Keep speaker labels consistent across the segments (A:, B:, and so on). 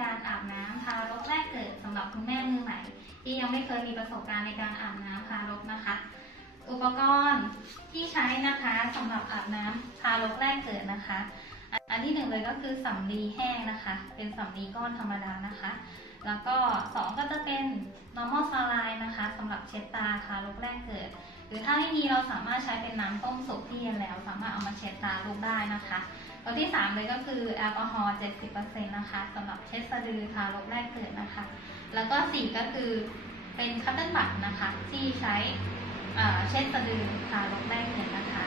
A: การับคุณแม่มือใหม่ ที่ยังไม่เคยมีประสบการณ์ในการอาบน้ำทารกนะคะ อุปกรณ์ที่ใช้นะคะสำหรับอาบน้ำทารกแรกเกิดนะคะ อันที่หนึ่งเลยก็คือสำลีแห้งนะคะ เป็นสำลีก้อนธรรมดานะคะ แล้วก็สองก็จะเป็น normal saline นะคะสำหรับเช็ดตาทารกแรกเกิด หรือถ้าไม่มีเราสามารถใช้เป็นน้ำต้มสุกที่เย็นแล้ว สามารถเอามาเช็ดตาลูกได้นะคะตัวที่ 3 เลยก็คือแอลกอฮอล์ 70%นะคะสำหรับเช็ดสะดือทารกแรกเกิดนะคะ แล้วก็ 4 ก็คือเป็นคัตเติ้ลบัตนะคะ ที่ใช้เช็ดสะดือทารกแรกเกิดนะคะ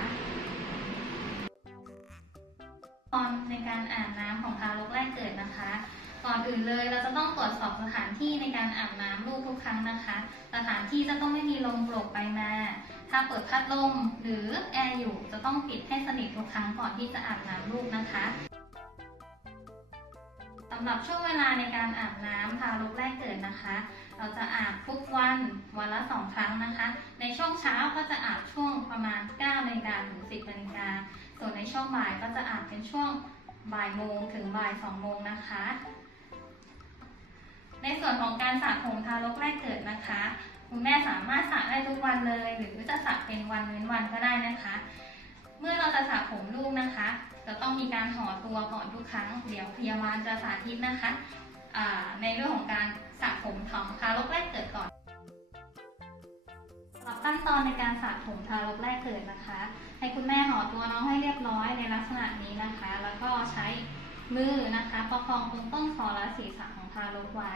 A: ตอนในการอาบน้ำของทารกแรกเกิดนะคะ ก่อนอื่นเลยเราจะต้องตรวจสอบสถานที่ในการอาบน้ำลูกทุกครั้งนะคะ สถานที่จะต้องไม่มีลมโกรกไปมา ถ้าเปิดพัดลมหรือแอร์อยู่จะต้องปิดให้สนิททุกครั้งก่อนที่จะอาบน้ำลูกนะคะสำหรับช่วงเวลาในการอาบน้ำทารกแรกเกิดนะคะ เราจะอาบทุกวันวันละสองครั้งนะคะ ในช่วงเช้าก็จะอาบช่วงประมาณ9นาฬิกาถึง 10นาฬิกาส่วนในช่วงบ่ายก็จะอาบเป็นช่วงบ่ายโมงถึงบ่ายสองโมงนะคะ ในส่วนของการสระผมทารกแรกเกิดนะคะ คุณแม่สามารถสระได้ทุกวันเลย หรือจะสระเป็นวันเว้นวันก็ได้นะคะ เมื่อเราจะสระผมลูกนะคะ จะต้องมีการห่อตัวก่อนทุกครั้ง เดี๋ยวพยาบาลจะสาธิตนะคะในเรื่องของการสระผมของทารกแรกเกิดก่อนสำหรับขั้นตอนในการสระผมทารกแรกเกิดนะคะ ให้คุณแม่ห่อตัวน้องให้เรียบร้อยในลักษณะนี้นะคะ แล้วก็ใช้มือนะคะประคองตรงต้นคอและศีรษะขารกไว้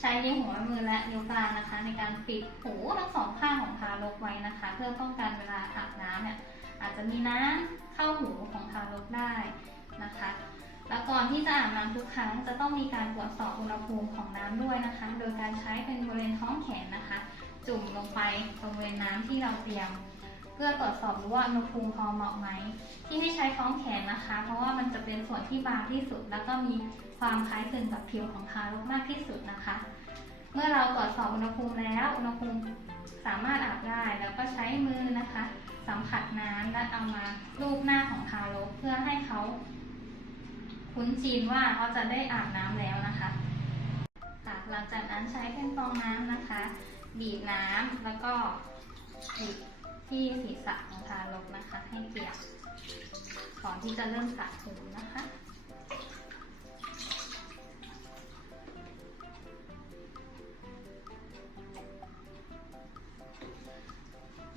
A: ใช้นิ้วหัวมือและนิ้วกลางนะคะ ในการปิดหูทั้งสองข้างของทารกไว้นะคะ เพื่อป้องกันเวลาอาบน้ำเนี่ยอาจจะมีน้ำเข้าหูของทารกได้นะคะ แล้วก่อนที่จะอาบน้ำทุกครั้งจะต้องมีการตรวจสอบอุณหภูมิของน้ำด้วยนะคะ โดยการใช้เป็นบริเวณท้องแขนนะคะ จุ่มลงไปตรงบริเวณน้ำที่เราเตรียม พื่อตรวจสอบดูว่าอุณหภูมิพอเหมาะไหม ที่ไม่ใช้ท้องแขนนะคะ เพราะว่ามันจะเป็นส่วนที่บางที่สุด แล้วก็มีความคล้ายคลึงกับผิวของทารกมากที่สุดนะคะ เมื่อเราตรวจสอบอุณหภูมิแล้วอุณหภูมิสามารถอาบได้แล้วก็ใช้มือนะคะ สัมผัสน้ำและเอามาลูบหน้าของทารกเพื่อให้เขาคุ้นชินว่าเขาจะได้อาบน้ำแล้วนะคะค่ะหลังจากนั้นใช้เป็นฟองน้ำนะคะ บีบน้ำแล้วก็บีบ ที่ศีรษะของทารกนะคะ ให้เปียกก่อนที่จะเริ่มสระผมนะคะ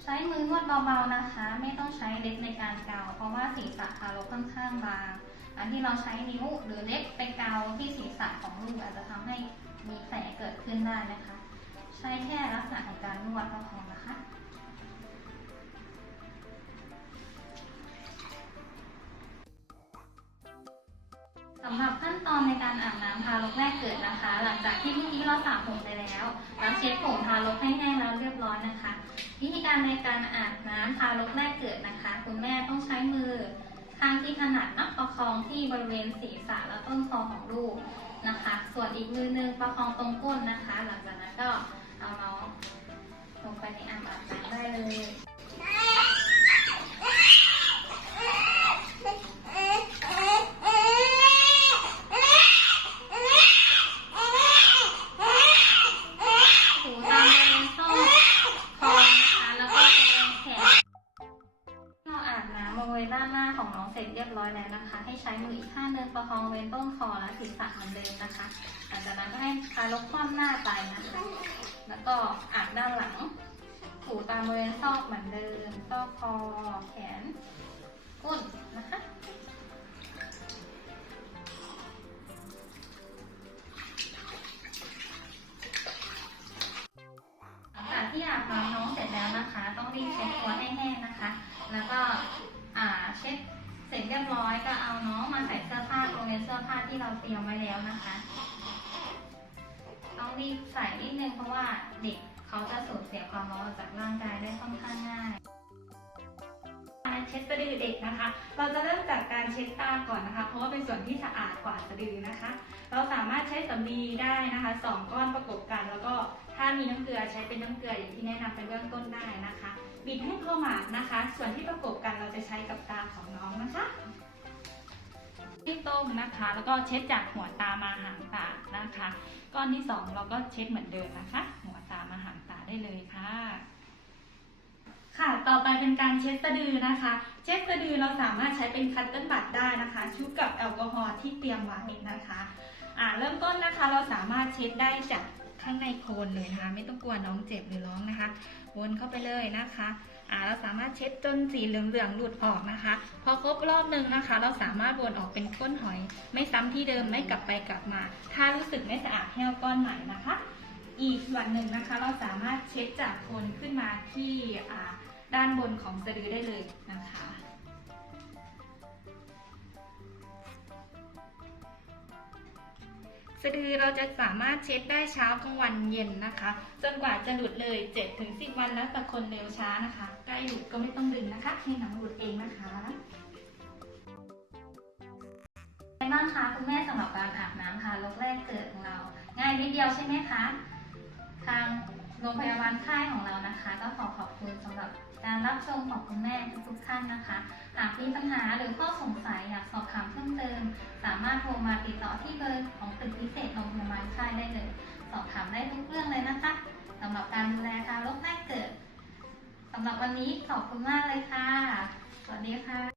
A: ใช้มือนวดเบาๆนะคะ ไม่ต้องใช้เล็บในการเกา เพราะว่าศีรษะทารกค่อนข้างบาง อันที่เราใช้นิ้วหรือเล็บไปเกาที่ศีรษะของลูกอาจจะทำให้มีแผลเกิดขึ้นได้นะคะ ใช้แค่ลักษณะของการนวดก็พอนะคะ แล้วล้วเช็ดผมทารกให้แห้งแล้วเรียบร้อยนะคะ วิธีการในการอาบน้ำทารกแรกเกิดนะคะ คุณแม่ต้องใช้มือข้างที่ถนัดนับประคองที่บริเวณศีรษะและต้นคอของลูกนะคะ ส่วนอีกมือนึงประคองตรงก้นนะคะ หลังจากนั้นก็เอาน้องลงไปในอ่างอาบน้ำได้เลย ของน้องเสร็จเรียบร้อยแล้วนะคะ ให้ใช้มืออีกข้างนึงประคองบริเวณต้นคอและศีรษะเหมือนเดิมนะคะหลังจากนั้นก็ให้ทารกคว่ำหน้าไปนะคะ แล้วก็อาบด้านหลัง ถูตามบริเวณซอกเหมือนเดิมซอกคอแขนก้นนะคะหลังจากที่อาบน้ำน้องเสร็จแล้วนะคะ ต้องรีบเช็ดตัวให้แห้งนะคะ แล้วก็เช็ด เสร็จเรียบร้อยก็เอาน้องมาใส่เสื้อผ้าตรงในเสื้อผ้าที่เราเตรียมไว้แล้วนะคะ ต้องรีบใส่นิดนึงเพราะว่าเด็กเขาจะสูญเสียความร้อนออกจากร่างกายได้ค่อนข้างง่าย
B: การเช็ดสะดือเด็กนะคะ เราจะเริ่มจากการเช็ดตาก่อนนะคะ เพราะว่าเป็นส่วนที่สะอาดกว่าสะดือนะคะ เราสามารถใช้ สำลีได้นะคะสองก้อนประกบกัน แล้วก็ถ้ามีน้ำเกลือใช้เป็นน้ำเกลืออย่างที่แนะนำไปเบื้องต้นได้นะคะ บิดให้พอหมาดนะคะ ส่วนที่ประกบกันเราจะใช้กับตาของน้องนะคะที่ต้มนะคะ แล้วก็เช็ดจากหัวตามาหางตานะคะ ก้อนที่สองเราก็เช็ดเหมือนเดิมนะคะ หัวตามาหางตาได้เลยค่ะ ค่ะ ต่อไปเป็นการเช็ดสะดือนะคะ เช็ดสะดือเราสามารถใช้เป็นคัตเติ้ลบัตได้นะคะชุบกับแอลกอฮอล์ที่เตรียมไว้นะคะอ่าเริ่มต้นนะคะเราสามารถเช็ดได้จากข้างในโคนเลยนะคะ ไม่ต้องกลัวน้องเจ็บหรือร้องนะคะ วนเข้าไปเลยนะคะอ่าเราสามารถเช็ดจนสีเหลืองๆหลุดออกนะคะ พอครบรอบหนึ่งนะคะ เราสามารถวนออกเป็นก้นหอย ไม่ซ้ำที่เดิมไม่กลับไปกลับมา ถ้ารู้สึกไม่สะอาดให้เอาก้อนใหม่นะคะ อีกส่วนหนึ่งนะคะ เราสามารถเช็ดจากโคนขึ้นมาที่อ่า ด้านบนของสะดือได้เลยนะคะ สะดือเราจะสามารถเช็ดได้เช้ากลางวันเย็นนะคะ จนกว่าจะหลุดเลย 7-10 วันแล้วแต่คนเร็วช้านะคะใกล้หลุดก็ไม่ต้องดึงนะคะให้หนังหลุดเองนะคะ
A: เป็นบ้างคะคุณแม่สำหรับการอาบน้ำทารกแรกเกิดของเรา ง่ายนิดเดียวใช่ไหมคะ ทาง โรงพยาบาลค่ายของเรานะคะ ก็ขอขอบคุณสำหรับการรับชมของคุณแม่ทุกๆท่านนะคะ หากมีปัญหาหรือข้อสงสัยอยากสอบถามเพิ่มเติม สามารถโทรมาติดต่อที่เบอร์ของตึกพิเศษโรงพยาบาลค่ายได้เลย สอบถามได้ทุกเรื่องเลยนะคะสำหรับการดูแลทารกแรกเกิดสำหรับวันนี้ขอบคุณมากเลยค่ะ สวัสดีค่ะ